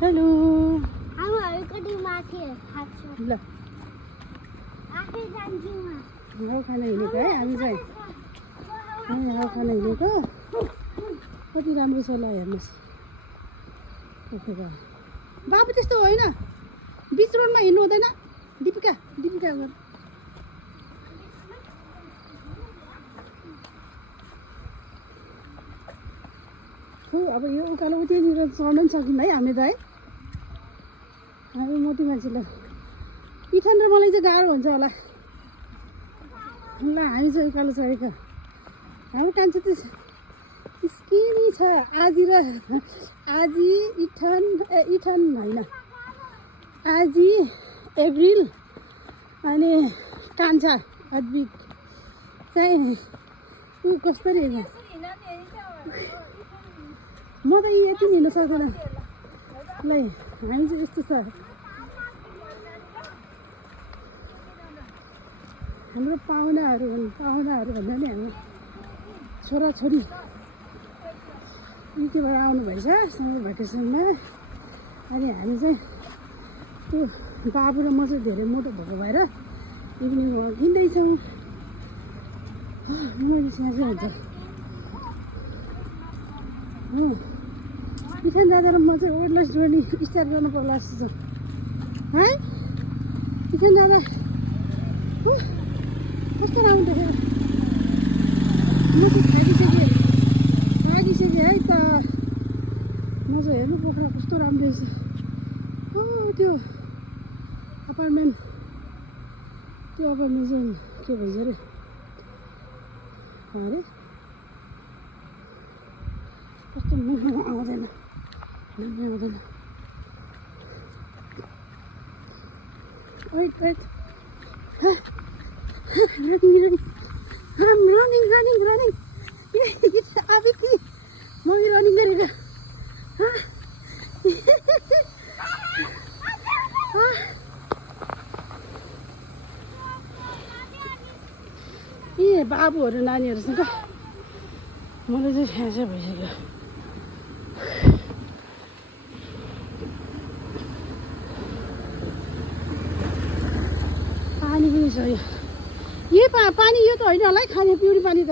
hello हामीहरू कति माथि खान्छौँ ल आफै जान्छौँ हावा खान हिँडेको है हामी चाहिँ हावा खान हिँडेको कति राम्रो छ ल हेर्नुहोस् बाबु त्यस्तो होइन बिच रोडमा हिँड्नु हुँदैन दिपिका दिपिका गर अब यो उकालो उतिनिर चढ्न पनि सकिन्न है हामी त है हामी मोटी मान्छेलाई इथन र मलाई चाहिँ गाह्रो हुन्छ होला ल हामी चाहिँ उकालो चढेको हाम्रो कान्छो चाहिँ स्किनी छ आजी र आजी इथन इथन होइन आजी एप्रिल अनि कान्छा अद्विक चाहिँ ऊ कसरी हेर्नु म त यति पनि हिँड्न सक्दैन ल हामी चाहिँ यस्तो छ हाम्रो पाहुनाहरू भन्दा नि हामी छोराछोरी युकेबाट आउनु भएछ समर भ्याकेसनमा अनि हामी चाहिँ त्यो बाबु र म चाहिँ धेरै मोटो भएको भएर इभिनिङ वाक हिँड्दैछौँ मैले चाहिँ हुन्छ इथन दादा र म चाहिँ वेट लस जर्नी स्टार्ट गर्नु पर्ला जस्तो छ है इथन दादा कस्तो राम्रो देखेँ म चाहिँ थाकिसकेँ है त म चाहिँ हेर्नु पोखरा कस्तो राम्रो रहेछ त्यो अपार्टमेन्ट चाहिँ के भन्छ अरे कस्तो नाम आउँदैन weight running it's obviously mommy running गरेको ए बाबुहरू नानीहरूसँग मलाई चाहिँ फ्याँसै भइसक्यो पानी पनि छ यो पानी यो त होइन होला है खाने पिउने पानी त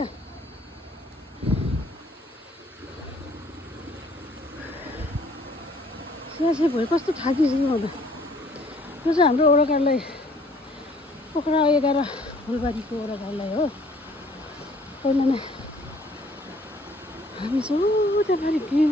स्यासे भयो कस्तो थाकिसक्यो म त यो चाहिँ हाम्रो ओडाकारलाई पोखरा 11 फुलबारीको ओडाकारलाई हो पहिला नै हामी चाहिँ उता फेरि भ्यू